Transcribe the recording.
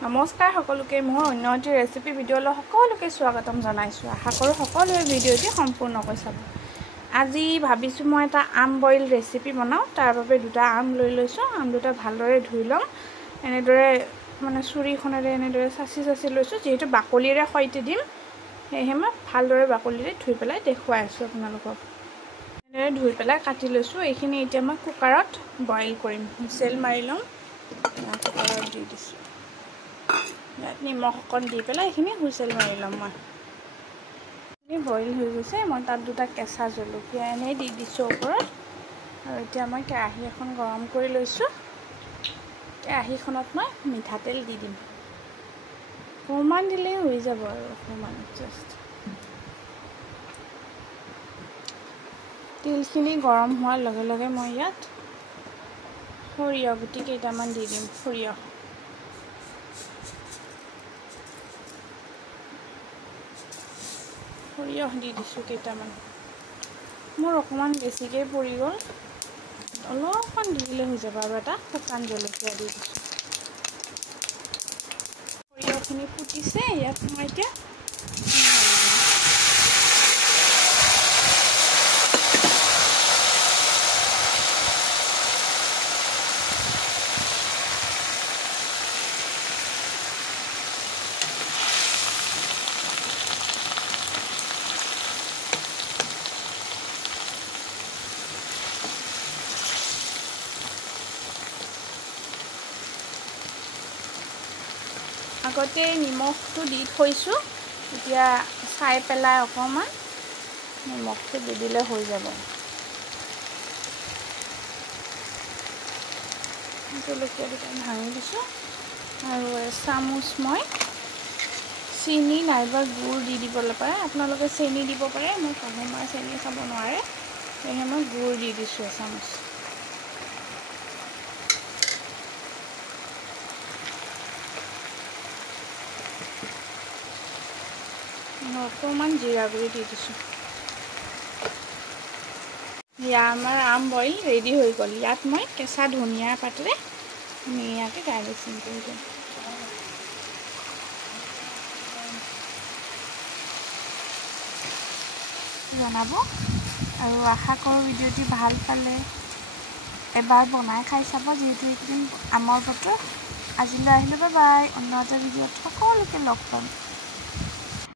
নমস্কাৰ সকলোকে মোৰ অন্য এটি ৰেচিপি ভিডিঅ'লৈ সকলোকে স্বাগতম জনাইছোঁ। আশা কৰোঁ সকলোৱে ভিডিঅ'টি সম্পূৰ্ণকৈ চাব। আজি ভাবিছোঁ মই এটা আম বইল ৰেচিপি বনাওঁ। তাৰ বাবে দুটা আম লৈ লৈছোঁ। আম দুটা ভালদৰে ধুই ল'ম। এনেদৰে মানে চুৰিখনেৰে এনেদৰে চাচি লৈছোঁ। যিহেতু বাকলিৰে সৈতে দিম, সেয়েহে মই ভালদৰে বাকলিৰে ধুই পেলাই দেখুৱাই আছোঁ আপোনালোকক। এনেদৰে ধুই পেলাই কাটি লৈছোঁ। এইখিনি এতিয়া মই কুকাৰত বইল কৰিম। হুইচেল মাৰি ল'ম। কুকাৰত দি দিছোঁ। ইয়াত নিমখ অকণ দি পেলাই এইখিনি হুইচেল মাৰি ল'ম। মই এইখিনি বইল হৈ গৈছে। মই তাত দুটা কেঁচা জলকীয়া এনেই দি দিছোঁ ওপৰত। আৰু এতিয়া মই কেৰাহী এখন গৰম কৰি লৈছোঁ। কেৰাহীখনত মই মিঠাতেল দি দিম। অকণমান দিলেই হৈ যাব আৰু অকণমান জাষ্ট। তিলখিনি গৰম হোৱাৰ লগে লগে মই ইয়াত সৰিয়হ গুটি কেইটামান দি দিম। সৰিয়হ দি দিছোঁ কেইটামান। মোৰ অকণমান বেছিকৈ পৰি গ'ল, অলপমান দি দিলে হৈ যাব। আৰু এটা শুকান জলকীয়া দি দিছোঁ। সৰিয়হখিনি ফুটিছে। ইয়াত মই এতিয়া আগতে নিমখটো দি থৈছোঁ। এতিয়া চাই পেলাই অকণমান নিমখটো দি দিলে হৈ যাব। জলকীয়া দুটা ভাঙি দিছোঁ। আৰু এচামুচ মই চেনি নাইবা গুড় দি দিবলৈ পাৰে। আপোনালোকে চেনি দিব পাৰে। মই শাহুমাই চেনি খাব নোৱাৰে, সেয়েহে মই গুড় দি দিছোঁ এচামুচ। অকণমান জিৰা গুড়ি দি দিছোঁ। আমাৰ আম বইল ৰেডি হৈ গ'ল। ইয়াত মই কেঁচা ধনিয়াৰ পাতেৰে ধুনীয়াকৈ গাৰ্নিচিং কৰি দিম। জনাব আৰু আশা কৰোঁ ভিডিঅ'টি ভাল পালে এবাৰ বনাই খাই চাব। যিহেতু এইকেইদিন আমৰ বতৰ। আজিলৈ আহিলোঁ, বাই বাই। অন্য এটা ভিডিঅ'ত সকলোকে লগ পাম।